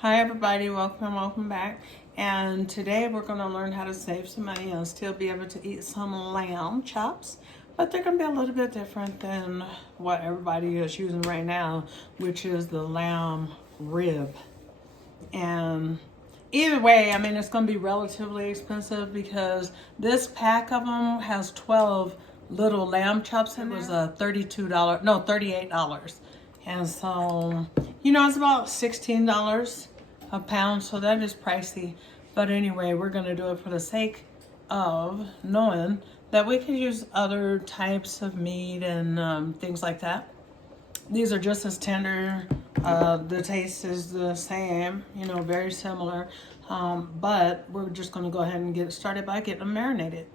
Hi everybody, welcome back. And today we're going to learn how to save some money and still be able to eat some lamb chops. But they're going to be a little bit different than what everybody is using right now, which is the lamb rib. And either way, I mean, it's going to be relatively expensive because this pack of them has 12 little lamb chops in it. It was $38. And so, you know, it's about $16 a pound, so that is pricey. But anyway, we're going to do it for the sake of knowing that we can use other types of meat and things like that. These are just as tender. The taste is the same, you know, very similar. But we're just going to go ahead and get started by getting them marinated.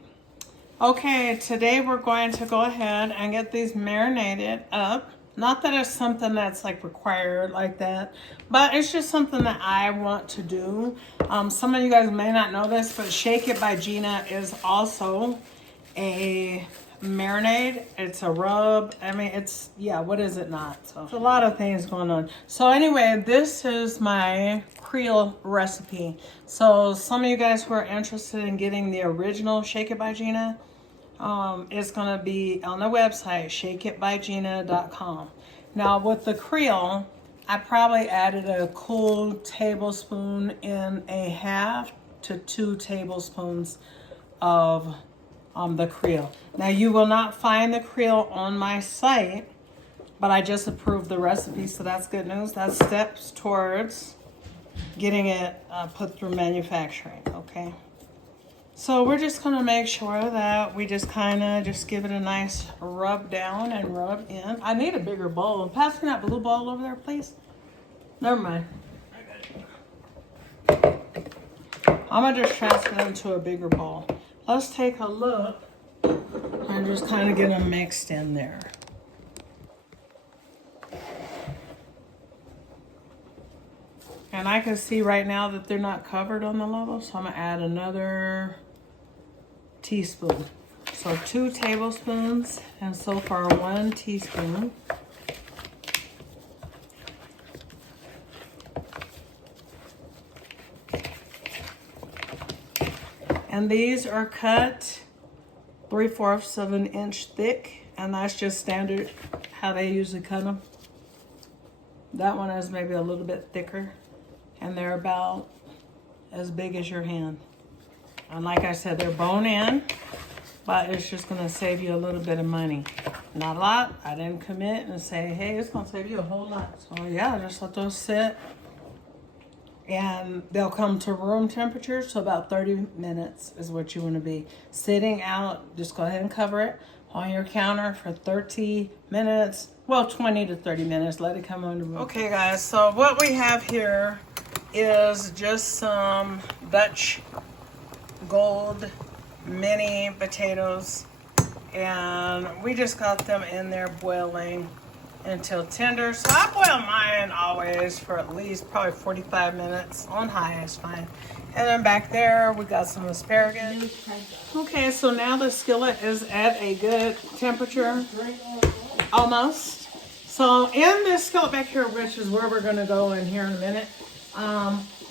Okay, today we're going to go ahead and get these marinated up. Not that it's something that's like required like that, but it's just something that I want to do. Some of you guys may not know this, but Shake It by Gina is also a marinade. It's a rub. I mean, it's, yeah, what is it not? So it's a lot of things going on. So anyway, this is my Creole recipe. So some of you guys who are interested in getting the original Shake It by Gina, it's going to be on the website, shakeitbygina.com. Now with the Creole, I probably added a cool tablespoon in a half to 2 tablespoons of the Creole. Now you will not find the Creole on my site, but I just approved the recipe, so that's good news. That's steps towards getting it put through manufacturing, okay? So we're just gonna make sure that we just kind of just give it a nice rub down and rub in. I need a bigger bowl. Pass me that blue bowl over there, please. Never mind. I'm gonna just transfer it into a bigger bowl. Let's take a look and just kind of get them mixed in there. And I can see right now that they're not covered on the level, so I'm gonna add another teaspoon. So 2 tablespoons, and so far 1 teaspoon. And these are cut 3/4 of an inch thick, and that's just standard how they usually cut them. That one is maybe a little bit thicker, and they're about as big as your hand. And like I said, they're bone in, but it's just gonna save you a little bit of money. Not a lot. I didn't commit and say, hey, it's gonna save you a whole lot. So yeah, just let those sit. And they'll come to room temperature, so about 30 minutes is what you wanna be sitting out. Just go ahead and cover it on your counter for 30 minutes. Well, 20 to 30 minutes, let it come under room. Okay guys, so what we have here is just some Dutch Gold mini potatoes, and we just got them in there boiling until tender. So I boil mine always for at least probably 45 minutes on high is fine. And then back there we got some asparagus. Okay, so now the skillet is at a good temperature, almost. So in this skillet back here, which is where we're gonna go in here in a minute,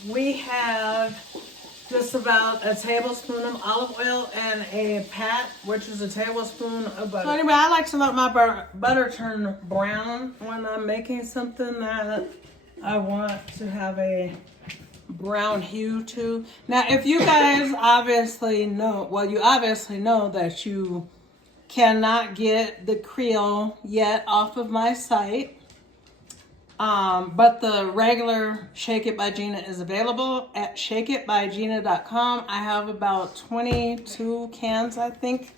we have just about a tablespoon of olive oil and a pat, which is a tablespoon of butter. So anyway, I like to let my butter turn brown when I'm making something that I want to have a brown hue to. Now, if you guys obviously know, well, you obviously know that you cannot get the Creole yet off of my site. But the regular Shake It by Gina is available at shakeitbygina.com. I have about 22 cans, I think.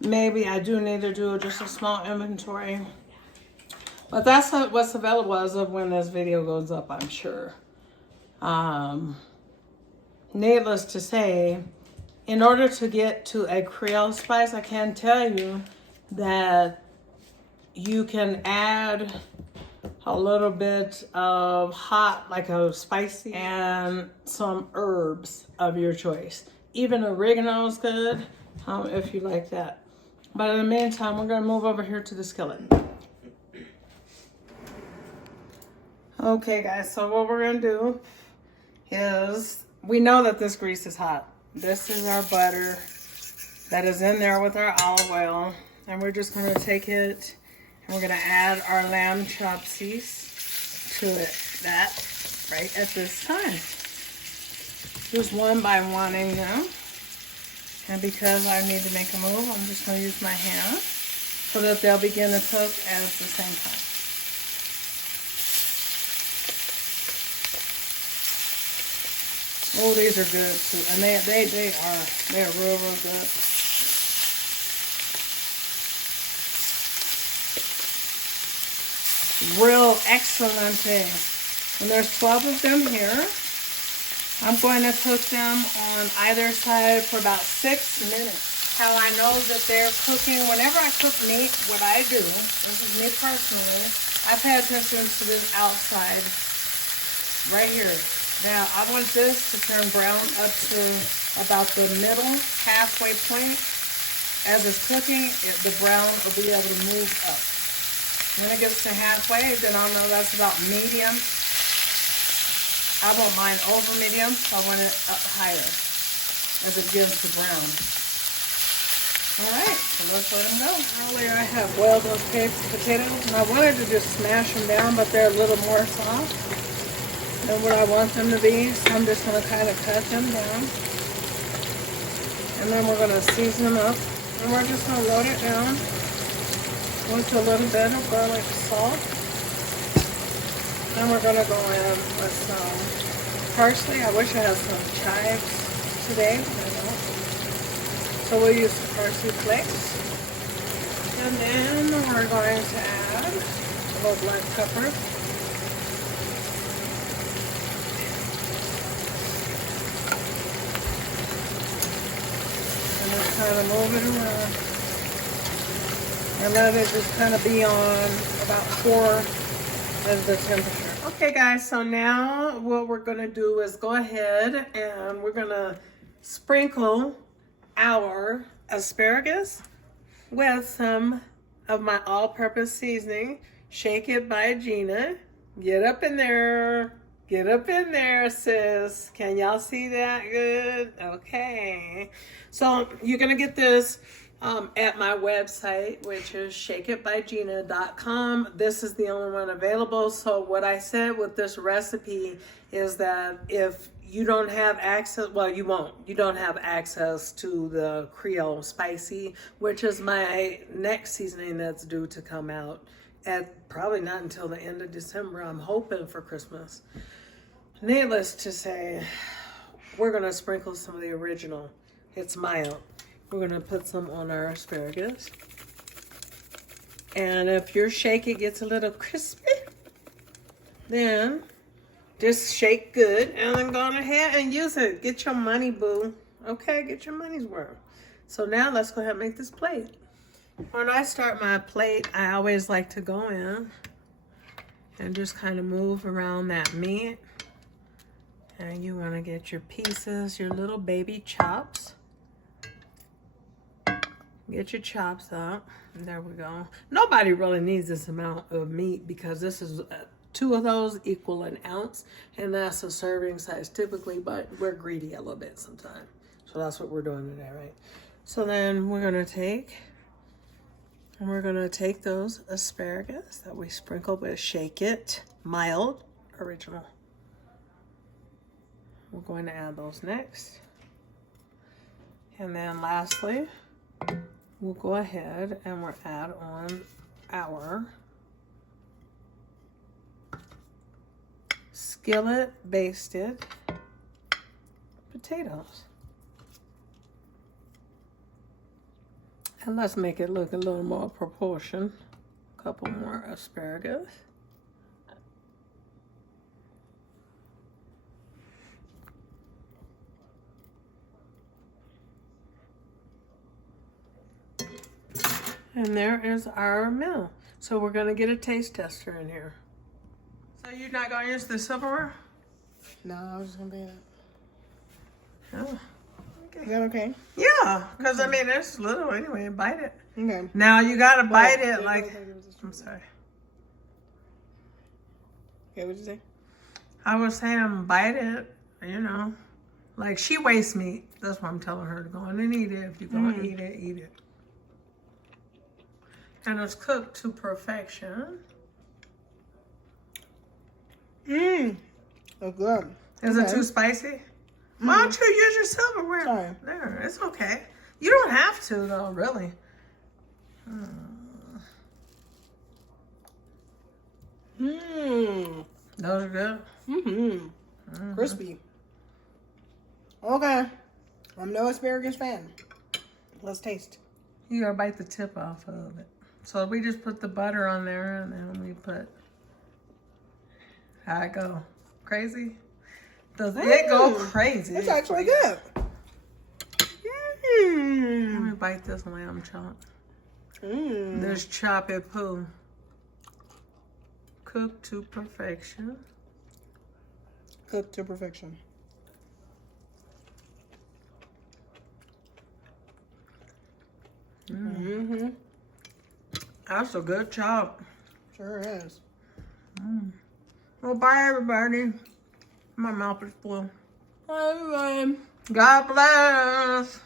Maybe I do need to do just a small inventory. But that's what's available as of when this video goes up, I'm sure. Needless to say, in order to get to a Creole spice, I can tell you that you can add a little bit of hot, like a spicy, and some herbs of your choice. Even oregano is good, if you like that. But in the meantime, we're gonna move over here to the skillet. Okay guys, so what we're gonna do is, we know that this grease is hot. This is our butter that is in there with our olive oil. And we're just gonna take it and we're gonna add our lamb chopsies to it. That right at this time. Just one by one, And because I need to make a move, I'm just gonna use my hand so that they'll begin to cook at the same time. Oh, these are good too, and they're real good. Real excellent. And there's 12 of them here. I'm going to cook them on either side for about 6 minutes. How I know that they're cooking, whenever I cook meat, what I do, this is me personally, I pay attention to this outside right here. Now, I want this to turn brown up to about the middle, halfway point. As it's cooking, the brown will be able to move up. When it gets to halfway, then I'll know that's about medium. I won't mind over medium, so I want it up higher as it gets to brown. All right, so let's let them go. Earlier I have boiled those potatoes, and I wanted to just smash them down, but they're a little more soft than what I want them to be, so I'm just going to kind of cut them down. And then we're going to season them up, and we're just going to load it down with a little bit of garlic salt. Then we're going to go in with some parsley. I wish I had some chives today, but I don't. So we'll use some parsley flakes. And then we're going to add a little black pepper. And just kind of move it around. And let it just kind of be on about 4 as the temperature. Okay guys, so now what we're gonna do is go ahead and we're gonna sprinkle our asparagus with some of my all-purpose seasoning. Shake It by Gina. Get up in there. Get up in there, sis. Can y'all see that good? Okay. So you're gonna get this at my website, which is shakeitbygina.com. This is the only one available. So what I said with this recipe is that if you don't have access, well, you won't. You don't have access to the Creole Spicy, which is my next seasoning that's due to come out at probably not until the end of December. I'm hoping for Christmas. Needless to say, we're going to sprinkle some of the original. It's mild. We're going to put some on our asparagus. And if your shake it gets a little crispy, then just shake good and then go ahead and use it. Get your money, boo. Okay, get your money's worth. So now let's go ahead and make this plate. When I start my plate, I always like to go in and just kind of move around that meat. And you want to get your pieces, your little baby chops. Get your chops up. There we go. Nobody really needs this amount of meat because this is 2 of those equal an ounce, and that's a serving size typically, but we're greedy a little bit sometimes. So that's what we're doing today, right? So then we're gonna take those asparagus that we sprinkled with Shake It mild original. We're going to add those next. And then lastly, we'll go ahead and we'll add on our skillet basted potatoes. And let's make it look a little more proportion. A couple more asparagus. And there is our meal. So we're gonna get a taste tester in here. So you're not gonna use the silverware? No, I was just gonna be it. Oh. Okay. Is that okay? Yeah, because I mean, it's little anyway, bite it. Okay. Now you gotta bite it like, I'm sorry. Okay, what'd you say? I was saying bite it you know, like she wastes meat. That's why I'm telling her to go in and eat it. If you're going to eat it, eat it. And it's cooked to perfection. That's good. Is it too spicy? Why don't you use your silverware? Sorry. There, it's okay. You don't have to though, really. Those are good. Crispy. Okay. I'm no asparagus fan. Let's taste. You gotta bite the tip off of it. So we just put the butter on there and then we put, how it go? Crazy? Does it go crazy? It's actually good. Let me bite this lamb chop. This choppy poo. Cooked to perfection. Cooked to perfection. That's a good chop. Sure is. Well, bye everybody. My mouth is full. Bye, everyone. God bless.